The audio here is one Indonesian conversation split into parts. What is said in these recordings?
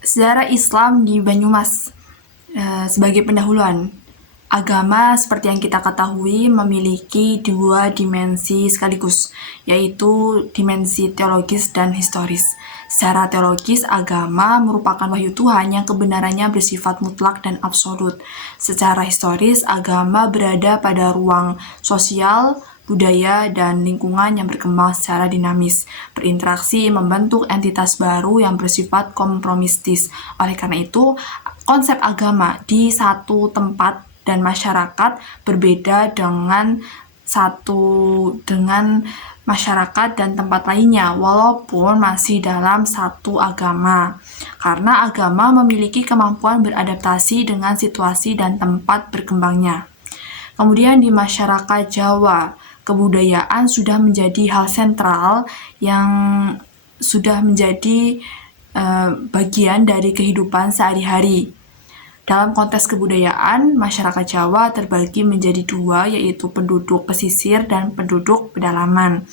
Sejarah Islam di Banyumas. Sebagai pendahuluan, agama seperti yang kita ketahui memiliki dua dimensi sekaligus, yaitu dimensi teologis dan historis. Secara teologis, agama merupakan wahyu Tuhan yang kebenarannya bersifat mutlak dan absolut. Secara historis, agama berada pada ruang sosial, budaya, dan lingkungan yang berkembang secara dinamis, berinteraksi membentuk entitas baru yang bersifat kompromistis. Oleh karena itu, konsep agama di satu tempat dan masyarakat berbeda dengan masyarakat dan tempat lainnya, walaupun masih dalam satu agama, karena agama memiliki kemampuan beradaptasi dengan situasi dan tempat berkembangnya. Kemudian di masyarakat Jawa, kebudayaan sudah menjadi hal sentral yang sudah menjadi bagian dari kehidupan sehari-hari. Dalam konteks kebudayaan, masyarakat Jawa terbagi menjadi dua, yaitu penduduk pesisir dan penduduk pedalaman.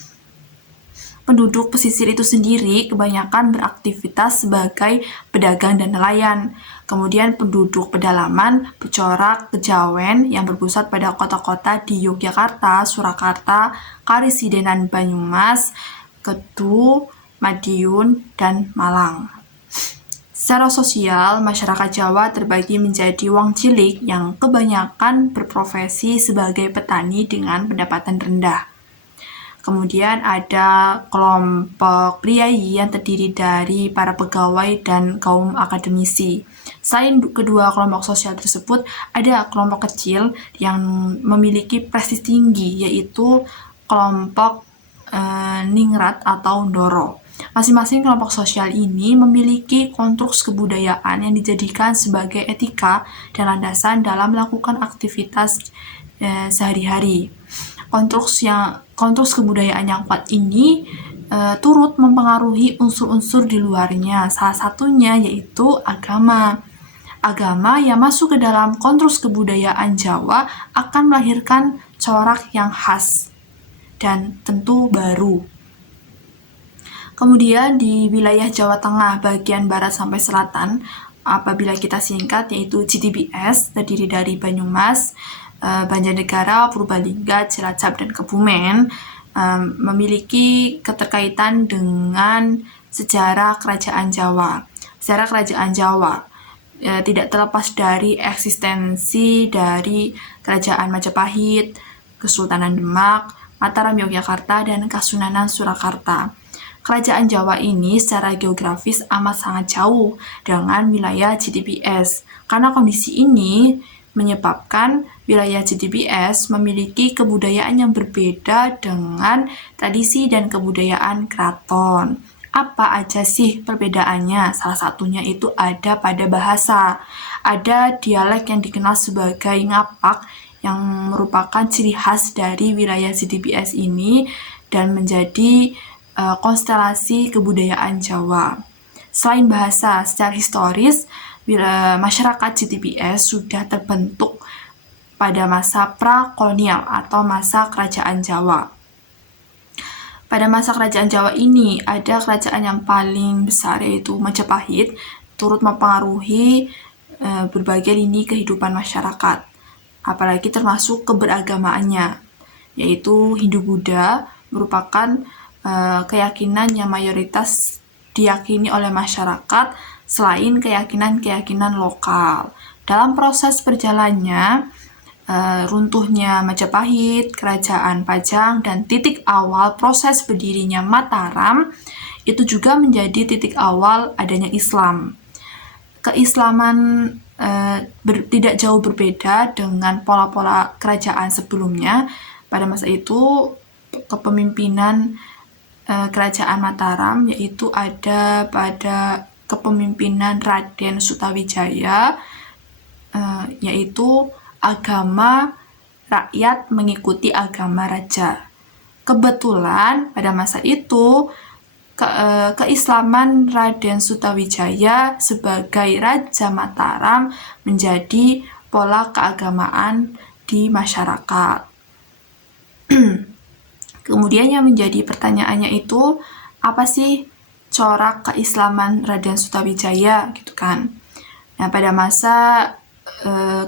Penduduk pesisir itu sendiri kebanyakan beraktivitas sebagai pedagang dan nelayan. Kemudian penduduk pedalaman bercorak kejawen yang berpusat pada kota-kota di Yogyakarta, Surakarta, Karisidenan Banyumas, Kedu, Madiun, dan Malang. Secara sosial, masyarakat Jawa terbagi menjadi wong cilik yang kebanyakan berprofesi sebagai petani dengan pendapatan rendah. Kemudian ada kelompok priai yang terdiri dari para pegawai dan kaum akademisi. Selain kedua kelompok sosial tersebut, ada kelompok kecil yang memiliki prestasi tinggi, yaitu kelompok ningrat atau ndoro. Masing-masing kelompok sosial ini memiliki konstruksi kebudayaan yang dijadikan sebagai etika dan landasan dalam melakukan aktivitas sehari-hari. Konstruksi kebudayaan yang kuat ini turut mempengaruhi unsur-unsur di luarnya, salah satunya yaitu agama. Agama yang masuk ke dalam konstruksi kebudayaan Jawa akan melahirkan corak yang khas dan tentu baru. Kemudian di wilayah Jawa Tengah bagian barat sampai selatan, apabila kita singkat yaitu JTBS, terdiri dari Banyumas, Banjarnegara, Purbalingga, Cilacap, dan Kebumen, memiliki keterkaitan dengan sejarah kerajaan Jawa. Sejarah kerajaan Jawa tidak terlepas dari eksistensi dari Kerajaan Majapahit, Kesultanan Demak, Mataram Yogyakarta, dan Kasunanan Surakarta. Kerajaan Jawa ini secara geografis amat sangat jauh dengan wilayah JTBS. Karena kondisi ini menyebabkan wilayah JTBS memiliki kebudayaan yang berbeda dengan tradisi dan kebudayaan keraton. Apa aja sih perbedaannya? Salah satunya itu ada pada bahasa. Ada dialek yang dikenal sebagai ngapak yang merupakan ciri khas dari wilayah JTBS ini dan menjadi konstelasi kebudayaan Jawa. Selain bahasa, secara historis, masyarakat JTBS sudah terbentuk pada masa pra-kolonial atau masa kerajaan Jawa. Pada masa kerajaan Jawa ini, ada kerajaan yang paling besar yaitu Majapahit, turut mempengaruhi berbagai lini kehidupan masyarakat, apalagi termasuk keberagamaannya, yaitu Hindu-Buddha merupakan keyakinan yang mayoritas diyakini oleh masyarakat selain keyakinan-keyakinan lokal. Dalam proses berjalannya, runtuhnya Majapahit, Kerajaan Pajang, dan titik awal proses berdirinya Mataram itu juga menjadi titik awal adanya Islam. Keislaman tidak jauh berbeda dengan pola-pola kerajaan sebelumnya. Pada masa itu, kepemimpinan Kerajaan Mataram yaitu ada pada kepemimpinan Raden Sutawijaya, yaitu agama rakyat mengikuti agama raja. Kebetulan pada masa itu keislaman Raden Sutawijaya sebagai Raja Mataram menjadi pola keagamaan di masyarakat. Kemudian yang menjadi pertanyaannya itu, apa sih corak keislaman Raden Sutawijaya gitu kan. Nah, pada masa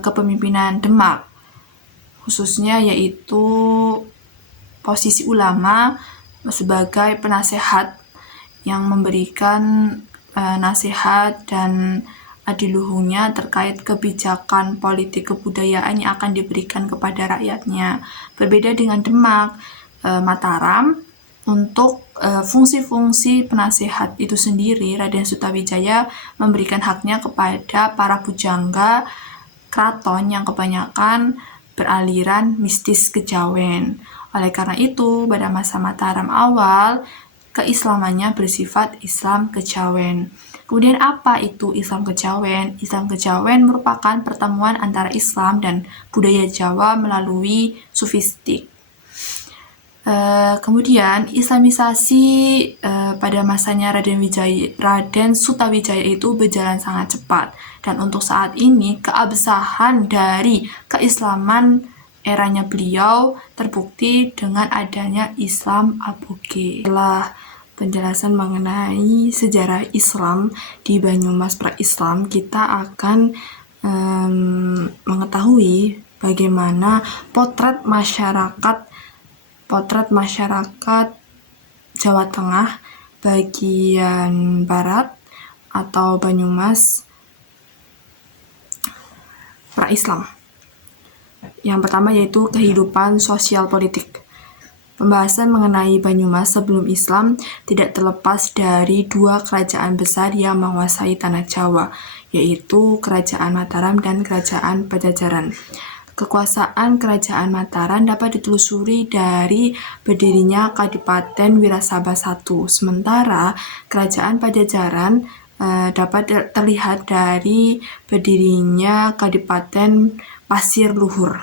kepemimpinan Demak khususnya, yaitu posisi ulama sebagai penasehat yang memberikan nasihat dan adiluhunya terkait kebijakan politik kebudayaan yang akan diberikan kepada rakyatnya. Berbeda dengan Demak, Mataram, untuk fungsi-fungsi penasehat itu sendiri, Raden Sutawijaya memberikan haknya kepada para pujangga keraton yang kebanyakan beraliran mistis kejawen. Oleh karena itu, pada masa Mataram awal, keislamannya bersifat Islam kejawen. Kemudian apa itu Islam kejawen? Islam kejawen merupakan pertemuan antara Islam dan budaya Jawa melalui sufistik. Kemudian islamisasi pada masanya Raden Sutawijaya itu berjalan sangat cepat, dan untuk saat ini keabsahan dari keislaman eranya beliau terbukti dengan adanya Islam Aboge. Setelah penjelasan mengenai sejarah Islam di Banyumas pra-Islam, kita akan mengetahui bagaimana potret masyarakat Jawa Tengah bagian barat atau Banyumas pra-Islam. Yang pertama yaitu kehidupan sosial politik. Pembahasan mengenai Banyumas sebelum Islam tidak terlepas dari dua kerajaan besar yang menguasai tanah Jawa, yaitu Kerajaan Mataram dan Kerajaan Pajajaran. Kekuasaan Kerajaan Mataram dapat ditelusuri dari berdirinya Kadipaten Wirasaba I, sementara Kerajaan Pajajaran dapat terlihat dari berdirinya Kadipaten Pasir Luhur.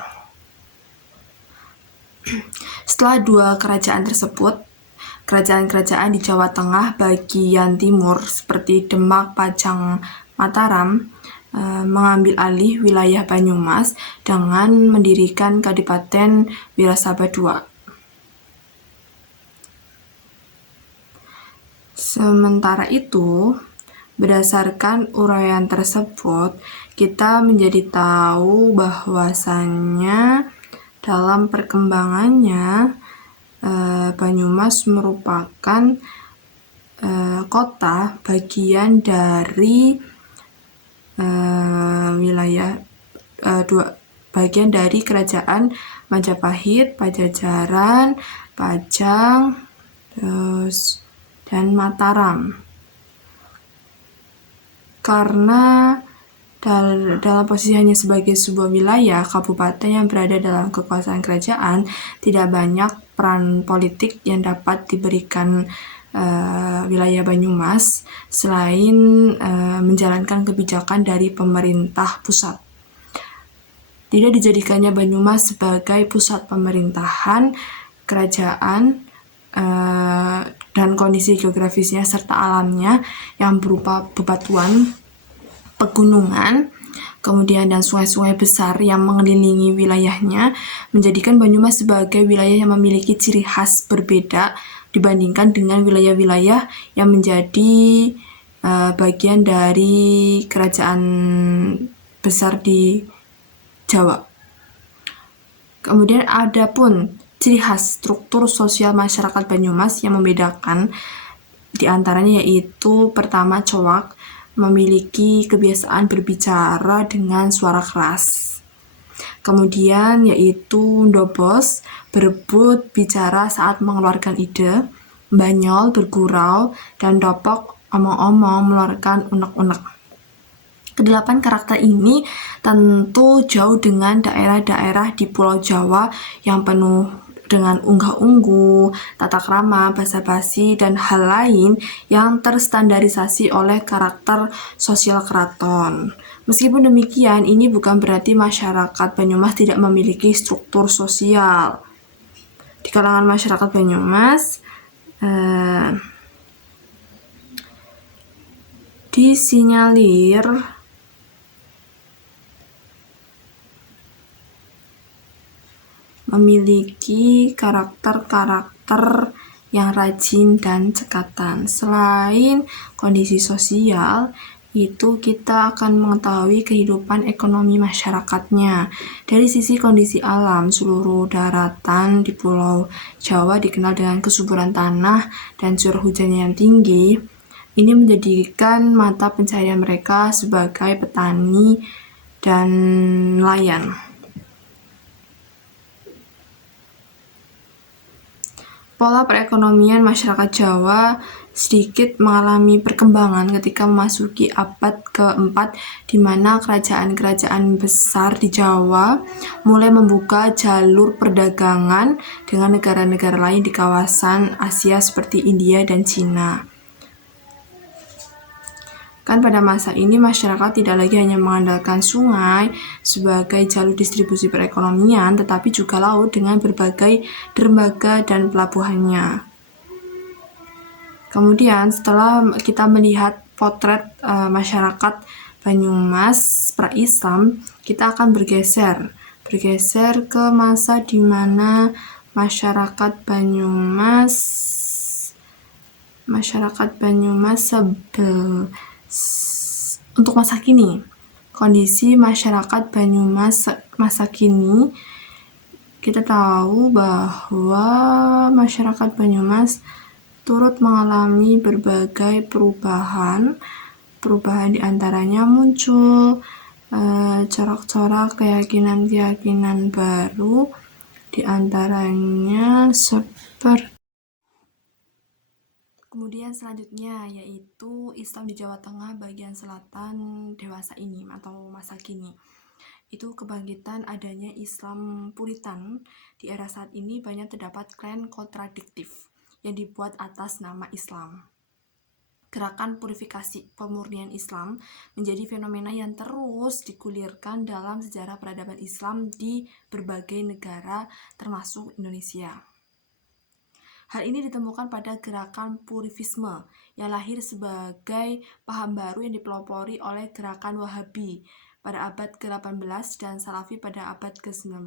Setelah dua kerajaan tersebut, kerajaan-kerajaan di Jawa Tengah bagian timur seperti Demak, Pajang, Mataram mengambil alih wilayah Banyumas dengan mendirikan Kadipaten Wirasaba II. Sementara itu, berdasarkan uraian tersebut, kita menjadi tahu bahwasannya dalam perkembangannya Banyumas merupakan kota bagian dari bagian dari Kerajaan Majapahit, Pajajaran, Pajang, dan Mataram. Karena dalam posisi hanya sebagai sebuah wilayah kabupaten yang berada dalam kekuasaan kerajaan, tidak banyak peran politik yang dapat diberikan wilayah Banyumas selain menjalankan kebijakan dari pemerintah pusat. Tidak dijadikannya Banyumas sebagai pusat pemerintahan, kerajaan, dan kondisi geografisnya serta alamnya yang berupa bebatuan, pegunungan, kemudian dan sungai-sungai besar yang mengelilingi wilayahnya menjadikan Banyumas sebagai wilayah yang memiliki ciri khas berbeda dibandingkan dengan wilayah-wilayah yang menjadi bagian dari kerajaan besar di Jawa. Kemudian ada pun ciri khas struktur sosial masyarakat Banyumas yang membedakan, diantaranya yaitu pertama, Cowak memiliki kebiasaan berbicara dengan suara keras. Kemudian yaitu Ndobos berebut bicara saat mengeluarkan ide, Banyol bergurau, dan Dopok omong-omong mengeluarkan unek-unek. Kedelapan karakter ini tentu jauh dengan daerah-daerah di Pulau Jawa yang penuh dengan unggah-ungguh, tata krama, basa-basi, dan hal lain yang terstandarisasi oleh karakter sosial keraton. Meskipun demikian, ini bukan berarti masyarakat Banyumas tidak memiliki struktur sosial. Di kalangan masyarakat Banyumas, disinyalir memiliki karakter-karakter yang rajin dan cekatan. Selain kondisi sosial, itu kita akan mengetahui kehidupan ekonomi masyarakatnya. Dari sisi kondisi alam, seluruh daratan di Pulau Jawa dikenal dengan kesuburan tanah dan curah hujannya yang tinggi. Ini menjadikan mata pencaharian mereka sebagai petani dan nelayan. Pola perekonomian masyarakat Jawa sedikit mengalami perkembangan ketika memasuki abad keempat, di mana kerajaan-kerajaan besar di Jawa mulai membuka jalur perdagangan dengan negara-negara lain di kawasan Asia seperti India dan Cina. Kan pada masa ini masyarakat tidak lagi hanya mengandalkan sungai sebagai jalur distribusi perekonomian, tetapi juga laut dengan berbagai dermaga dan pelabuhannya. Kemudian setelah kita melihat potret masyarakat Banyumas pra-Islam, kita akan bergeser ke masa di mana masyarakat Banyumas untuk masa kini. Kondisi masyarakat Banyumas masa kini, kita tahu bahwa masyarakat Banyumas turut mengalami berbagai perubahan diantaranya muncul corak-corak keyakinan-keyakinan baru, diantaranya seperti. Kemudian selanjutnya yaitu Islam di Jawa Tengah bagian selatan dewasa ini atau masa kini. Itu kebangkitan adanya Islam Puritan. Di era saat ini banyak terdapat klaim kontradiktif yang dibuat atas nama Islam. Gerakan purifikasi pemurnian Islam menjadi fenomena yang terus digulirkan dalam sejarah peradaban Islam di berbagai negara termasuk Indonesia. Hal ini ditemukan pada gerakan purifisme yang lahir sebagai paham baru yang dipelopori oleh gerakan Wahabi pada abad ke-18 dan Salafi pada abad ke-19.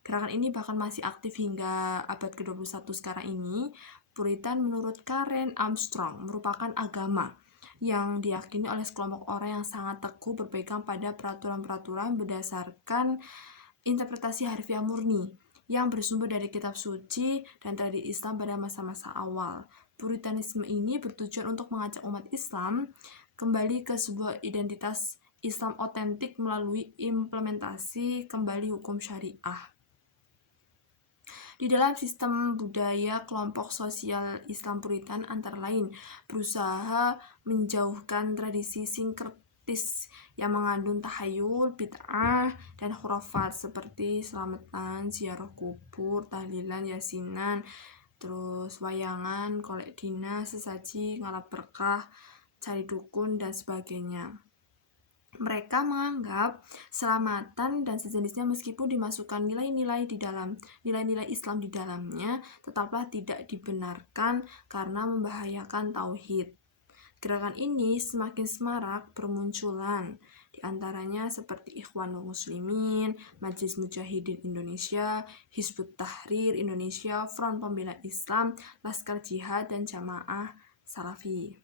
Gerakan ini bahkan masih aktif hingga abad ke-21 sekarang ini. Puritan menurut Karen Armstrong merupakan agama yang diyakini oleh sekelompok orang yang sangat teguh berpegang pada peraturan-peraturan berdasarkan interpretasi harfiah murni yang bersumber dari kitab suci dan tradisi Islam pada masa-masa awal. Puritanisme ini bertujuan untuk mengajak umat Islam kembali ke sebuah identitas Islam otentik melalui implementasi kembali hukum syariah. Di dalam sistem budaya, kelompok sosial Islam Puritan antara lain berusaha menjauhkan tradisi sinkretis yang mengandung tahayul, bid'ah, dan khurafat seperti selamatan, ziarah kubur, tahlilan, yasinan, terus wayangan, kolek dina, sesaji, ngalap berkah, cari dukun, dan sebagainya. Mereka menganggap selamatan dan sejenisnya meskipun dimasukkan nilai-nilai Islam di dalamnya, tetaplah tidak dibenarkan karena membahayakan tauhid. Gerakan ini semakin semarak bermunculan, di antaranya seperti Ikhwanul Muslimin, Majelis Mujahidin Indonesia, Hizbut Tahrir Indonesia, Front Pembela Islam, Laskar Jihad, dan Jamaah Salafi.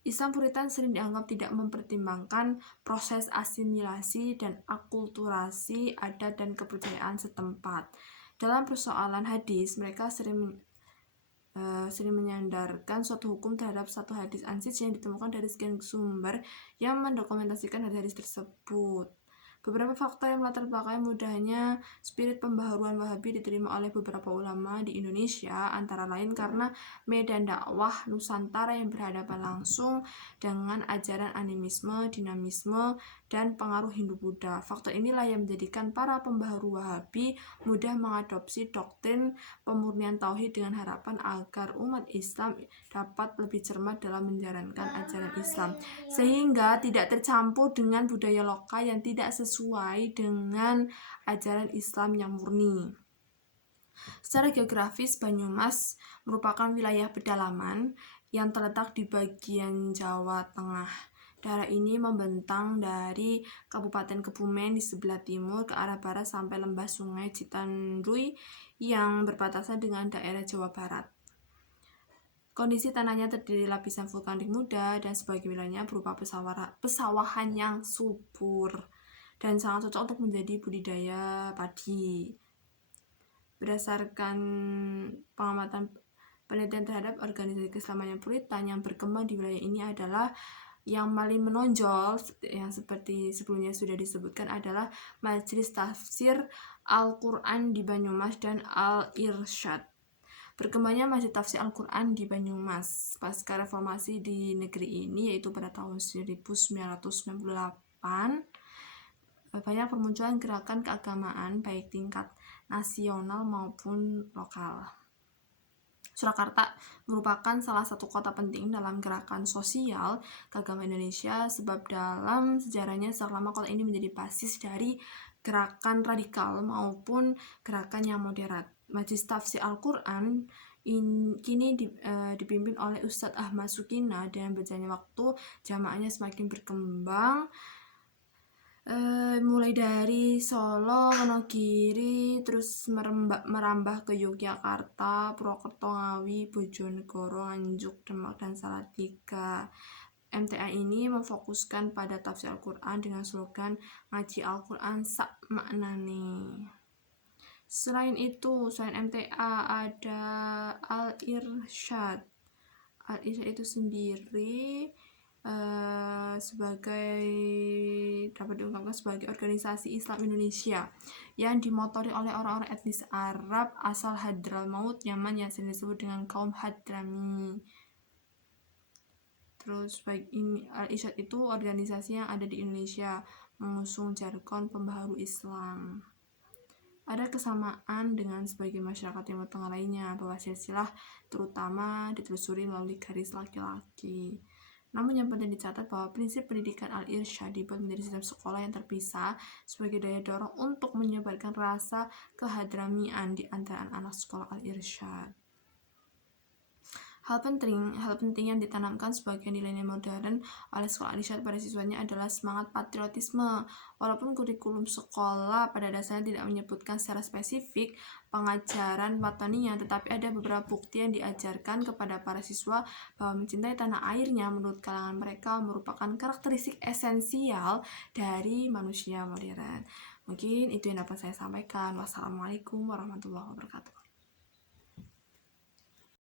Islam Puritan sering dianggap tidak mempertimbangkan proses asimilasi dan akulturasi adat dan kepercayaan setempat. Dalam persoalan hadis, mereka sering menyandarkan suatu hukum terhadap satu hadis ansij yang ditemukan dari sekian sumber yang mendokumentasikan hadis tersebut. Beberapa fakta yang melatar belakangi mudahnya spirit pembaharuan Wahabi diterima oleh beberapa ulama di Indonesia, antara lain karena medan dakwah Nusantara yang berhadapan langsung dengan ajaran animisme, dinamisme, dan pengaruh Hindu-Buddha. Faktor inilah yang menjadikan para pembaharu Wahabi mudah mengadopsi doktrin pemurnian tauhid dengan harapan agar umat Islam dapat lebih cermat dalam menjalankan ajaran Islam, sehingga tidak tercampur dengan budaya lokal yang tidak sesuai dengan ajaran Islam yang murni. Secara geografis, Banyumas merupakan wilayah pedalaman yang terletak di bagian Jawa Tengah. Daerah ini membentang dari Kabupaten Kebumen di sebelah timur ke arah barat sampai lembah Sungai Citandui yang berbatasan dengan daerah Jawa Barat. Kondisi tanahnya terdiri lapisan vulkanik muda dan sebagian wilayahnya berupa pesawahan yang subur dan sangat cocok untuk menjadi budidaya padi. Berdasarkan pengamatan penelitian terhadap organisasi keislaman yang puritan yang berkembang di wilayah ini adalah yang paling menonjol yang seperti sebelumnya sudah disebutkan adalah Majelis Tafsir Al-Quran di Banyumas dan Al-Irsyad. Berkembangnya Masjid Tafsir Al-Quran di Banyumas pasca reformasi di negeri ini yaitu pada tahun 1998, banyak permunculan gerakan keagamaan baik tingkat nasional maupun lokal. Surakarta merupakan salah satu kota penting dalam gerakan sosial keagamaan Indonesia sebab dalam sejarahnya sejak lama kota ini menjadi basis dari gerakan radikal maupun gerakan yang moderat. Majelis Tafsir Al-Quran kini dipimpin oleh Ustadz Ahmad Sukina dan berjalannya waktu jamaahnya semakin berkembang, mulai dari Solo, Wonogiri, terus merambah ke Yogyakarta, Purwokerto, Ngawi, Bojonegoro, Nganjuk, Demak, dan Salatiga. MTA ini memfokuskan pada tafsir Al-Quran dengan slogan ngaji Al-Quran sak maknane. Selain MTA ada Al-Irsyad. Al-Irsyad itu sendiri dapat diungkapkan sebagai organisasi Islam Indonesia yang dimotori oleh orang-orang etnis Arab asal Hadramaut, Yaman yang sering disebut dengan kaum Hadrami. Terus Al-Irsyad itu organisasi yang ada di Indonesia mengusung jargon pembaharu Islam. Ada kesamaan dengan sebagian masyarakat Timur Tengah lainnya bahwa silsilah terutama ditelusuri melalui garis laki-laki. Namun yang penting dicatat bahwa prinsip pendidikan Al-Irsyad dibuat menjadi sistem sekolah yang terpisah sebagai daya dorong untuk menyebarkan rasa kehadramian di antara anak sekolah Al-Irsyad. Hal penting yang ditanamkan sebagai nilai-nilai modern oleh sekolah Al-Irsyad pada siswanya adalah semangat patriotisme. Walaupun kurikulum sekolah pada dasarnya tidak menyebutkan secara spesifik pengajaran Wataniyah, tetapi ada beberapa bukti yang diajarkan kepada para siswa bahwa mencintai tanah airnya menurut kalangan mereka merupakan karakteristik esensial dari manusia modern. Mungkin itu yang dapat saya sampaikan. Wassalamualaikum warahmatullahi wabarakatuh.